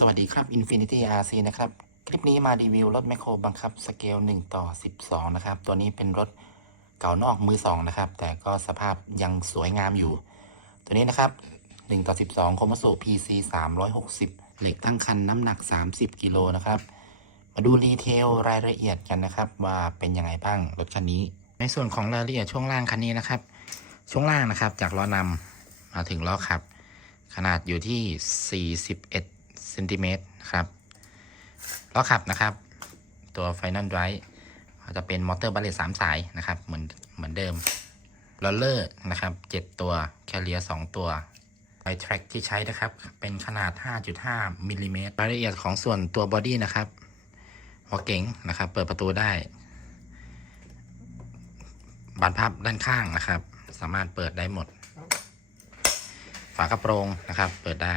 สวัสดีครับ Infinity RC นะครับ คลิปนี้มารีวิวรถแมคโครบังคับสเกล 1 ต่อ 12 นะครับ ตัวนี้เป็นรถเก่านอกมือ 2 นะครับ แต่ก็สภาพยังสวยงามอยู่ ตัวนี้นะครับ 1 ต่อ 12 โคมัสุ PC 360 เหล็กตั้งคันน้ำหนัก 30 กิโลนะครับ มาดูรีเทลรายละเอียดกันนะครับ ว่าเป็นยังไงบ้างรถคันนี้ ในส่วนของรายละเอียดช่วงล่างคันนี้นะครับ ช่วงล่างนะครับจากล้อนำมาถึงล้อขับ ขนาดอยู่ที่ 41 เซนติเมตรครับล้อขับนะครับ ตัว Final Drive จะเป็นมอเตอร์บัลเลต3สายนะครับเหมือนเหมือนเดิมลอเลอร์นะครับ 7 ตัว แคลเรีย 2 ตัวไฟแทร็กที่ใช้นะครับ เป็นขนาด 5.5มิลลิเมตรรายละเอียดของส่วนตัวบอดี้นะครับ หัวเก๋งนะครับ เปิดประตูได้ บานพับด้านข้างนะครับ สามารถเปิดได้หมด ฝากระโปรงนะครับ เปิดได้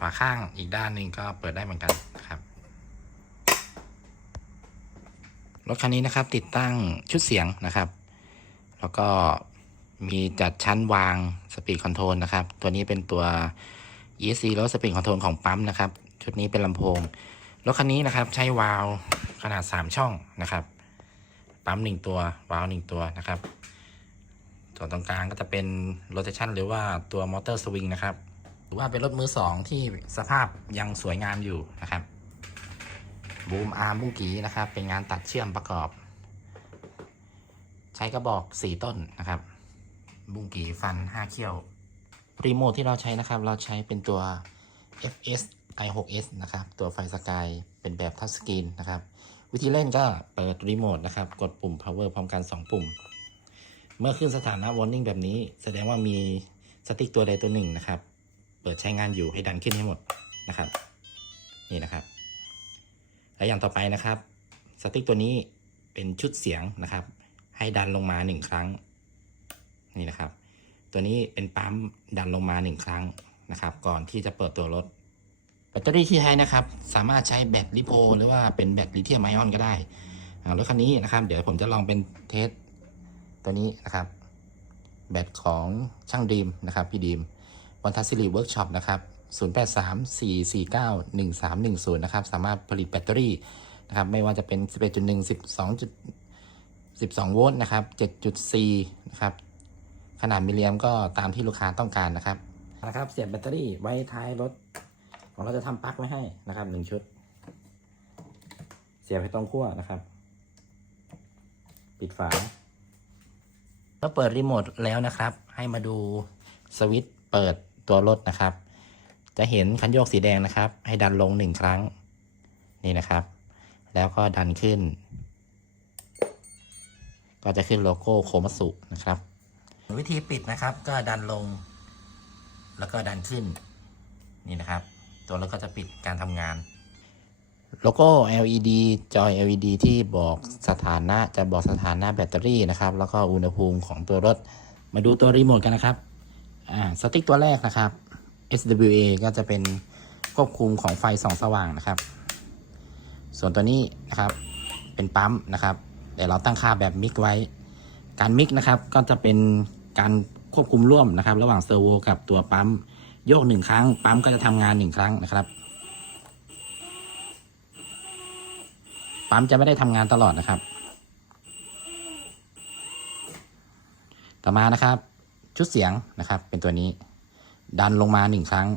ฝาข้างอีกด้านหนึ่งก็เปิดได้เหมือนกันนะครับรถคันนี้นะครับติดตั้งชุดเสียงนะครับ แล้วก็มีจัดชั้นวางสปีดคอนโทรลนะครับ ตัวนี้เป็นตัว ESC แล้วสปีดคอนโทรลของปั๊มนะครับ ชุดนี้เป็นลำโพง รถคันนี้นะครับใช้วาล์วขนาด 3 ช่องนะครับ ปั๊ม 1 ตัว วาล์ว1ตัวนะครับ ส่วนตรงกลางก็จะเป็น rotation หรือว่าตัวมอเตอร์สวิงนะครับ รือว่าเป็นรถมือสองที่สภาพยังสวยงามอยู่นะครับบูมอาร์มบุ้งกีนะครับ เป็นงานตัดเชื่อมประกอบ ใช้กระบอก4ต้นนะครับ บุ้งกีฟัน5เขี้ยวรีโมทที่เราใช้นะครับ เราใช้เป็นตัว FS i6s นะครับ ตัวไฟสกายเป็นแบบทัชสกรีนนะครับ วิธีเล่นก็เปิดรีโมทนะครับ กดปุ่ม power พร้อมกัน 2 ปุ่ม เมื่อขึ้นสถานะ warning แบบนี้ แสดงว่ามีสติ๊กตัวใดตัวหนึ่งนะครับ เปิดใช้งานอยู่ให้ดันขึ้นให้หมดนะครับ นี่นะครับ และอย่างต่อไปนะครับสติ๊กตัวนี้เป็นชุดเสียงนะครับ ให้ดันลงมาหนึ่งครั้ง นี่นะครับ ตัวนี้เป็นปั๊มดันลงมาหนึ่งครั้งนะครับ ก่อนที่จะเปิดตัวรถแบตเตอรี่ที่ใช้นะครับ สามารถใช้แบตลิโพหรือว่าเป็นแบตลิเธียมไอออนก็ได้รถคันนี้นะครับ เดี๋ยวผมจะลองเป็นเทสตัวนี้นะครับ แบตของช่างดีมนะครับ พี่ดีม วันทัศรีเวิร์กช็อปนะครับ 0834491310 นะครับ สามารถผลิตแบตเตอรี่นะครับ ไม่ว่าจะเป็น 11.1 12 12 โวลต์นะครับ 7.4 นะครับ ขนาดมิลลิแอมก็ตามที่ลูกค้าต้องการนะครับนะครับ เสียบแบตเตอรี่ไว้ท้ายรถ ของเราจะทำปลั๊กไว้ให้นะครับหนึ่งชุด เสียบให้ตรงขั้วนะครับ ปิดฝาเมื่อเปิดรีโมทแล้วนะครับ ให้มาดูสวิตช์เปิด ตัวรถนะครับ จะเห็นคันโยกสีแดงนะครับ ให้ดันลงหนึ่งครั้งนี่นะครับ แล้วก็ดันขึ้น ก็จะขึ้นโลโก้โคมัสุนะครับ วิธีปิดนะครับ ก็ดันลง แล้วก็ดันขึ้นนี่นะครับ ตัวรถก็จะปิดการทำงานโลโก้ LED จอย LED ที่บอกสถานะจะบอกสถานะแบตเตอรี่นะครับ แล้วก็อุณหภูมิของตัวรถ มาดูตัวรีโมทกันนะครับ อ่าสติ๊กตัวแรกนะครับ SWA ก็จะเป็นควบคุมของไฟส่องสว่างนะครับ ส่วนตัวนี้นะครับเป็นปั๊มนะครับแต่เราตั้งค่าแบบมิกไว้ การมิกนะครับก็จะเป็นการควบคุมร่วมนะครับ ระหว่างเซอร์โวกับตัวปั๊มโยกหนึ่งครั้ง ปั๊มก็จะทำงานหนึ่งครั้งนะครับ ปั๊มจะไม่ได้ทำงานตลอดนะครับ ต่อมานะครับ ชุดเสียงนะครับ เป็นตัวนี้ ดันลงมาหนึ่งครั้ง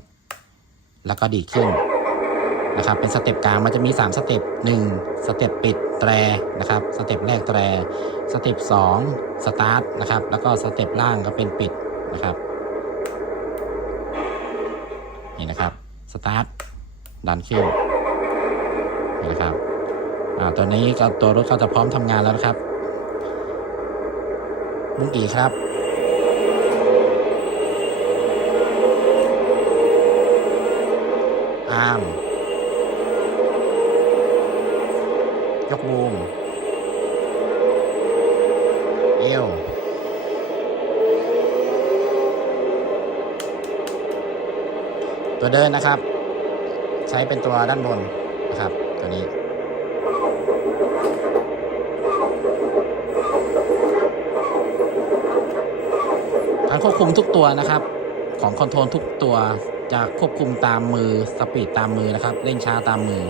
แล้วก็ดีดขึ้นนะครับ เป็นสเต็ปกลางมันจะมี 3 สเต็ป1สเต็ปปิดแตรนะครับ สเต็ปแรกแตร สเต็ป2สตาร์ทนะครับ แล้วก็สเต็ปล่างก็เป็นปิดนะครับนี่นะครับสตาร์ทดันขึ้นนี่นะครับอ่าตัวนี้ก็ตัวรถก็จะพร้อมทำงานแล้วนะครับมุ้งอีครับ อาร์มยกบูมเอวตัวเดินนะครับ ใช้เป็นตัวด้านบนนะครับ ตัวนี้การควบคุมทุกตัวนะครับ ของคอนโทรลทุกตัว จะควบคุมตามมือสปีดตามมือนะครับ เร่งช้าตามมือ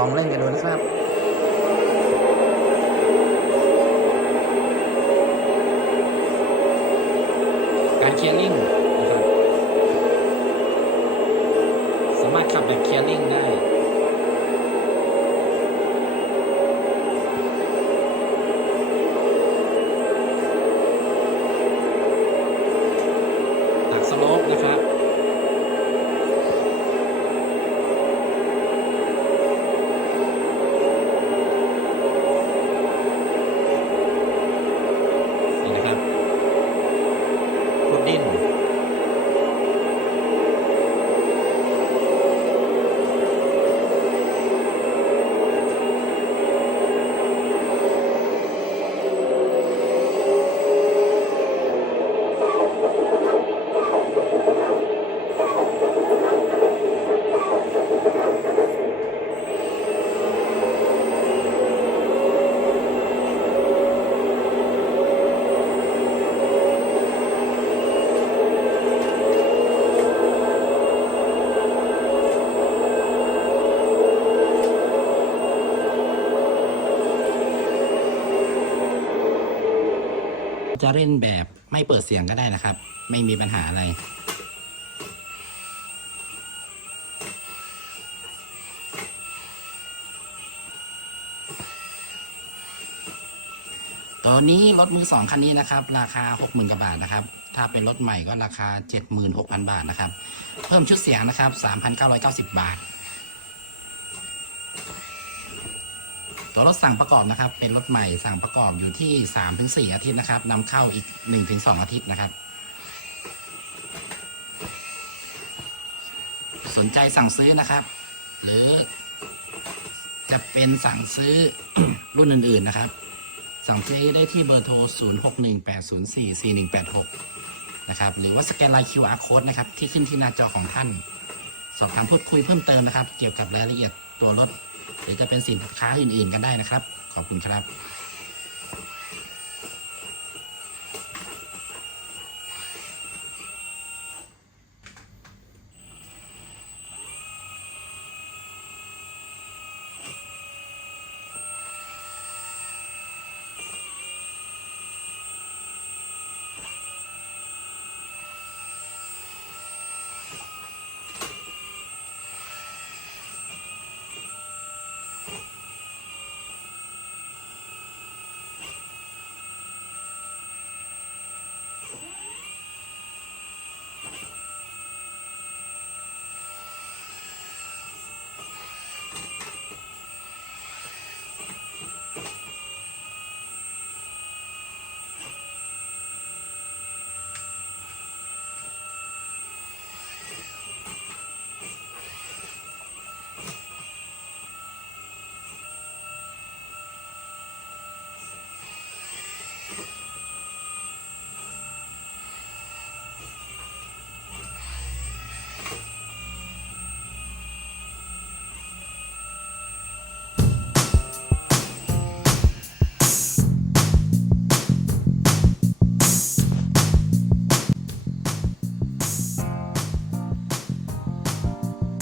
ลองเล่นกันดูนะครับการเคียร์ลิงนะครับ สามารถขับแบบเคลียร์ลิงได้ ตักสโลปนะครับ นี่นะครับพุดดิ้น จะเล่นแบบไม่เปิดเสียงก็ได้นะครับ ไม่มีปัญหาอะไร ตอนนี้รถมือสองคันนี้นะครับ ราคา 60,000กว่าบาทนะครับ ถ้าเป็นรถใหม่ก็ราคา 76,000 บาทนะครับ เพิ่มชุดเสียงนะครับ 3,990 บาท ตัวรถสั่งประกอบนะครับ เป็นรถใหม่สั่งประกอบอยู่ที่3-4อาทิตย์นะครับนำเข้าอีก1-2อาทิตย์นะครับ สนใจสั่งซื้อนะครับ หรือ จะเป็นสั่งซื้อรุ่นอื่น ๆนะครับ สั่งซื้อได้ที่เบอร์โทร 0618044186 นะครับ หรือว่าสแกนไลน์ QR code นะครับ ที่ขึ้นที่หน้าจอของท่าน สอบถามพูดคุยเพิ่มเติมนะครับ เกี่ยวกับรายละเอียดตัวรถ หรือจะเป็นสินค้าอื่น ๆ กันได้นะครับ ขอบคุณครับ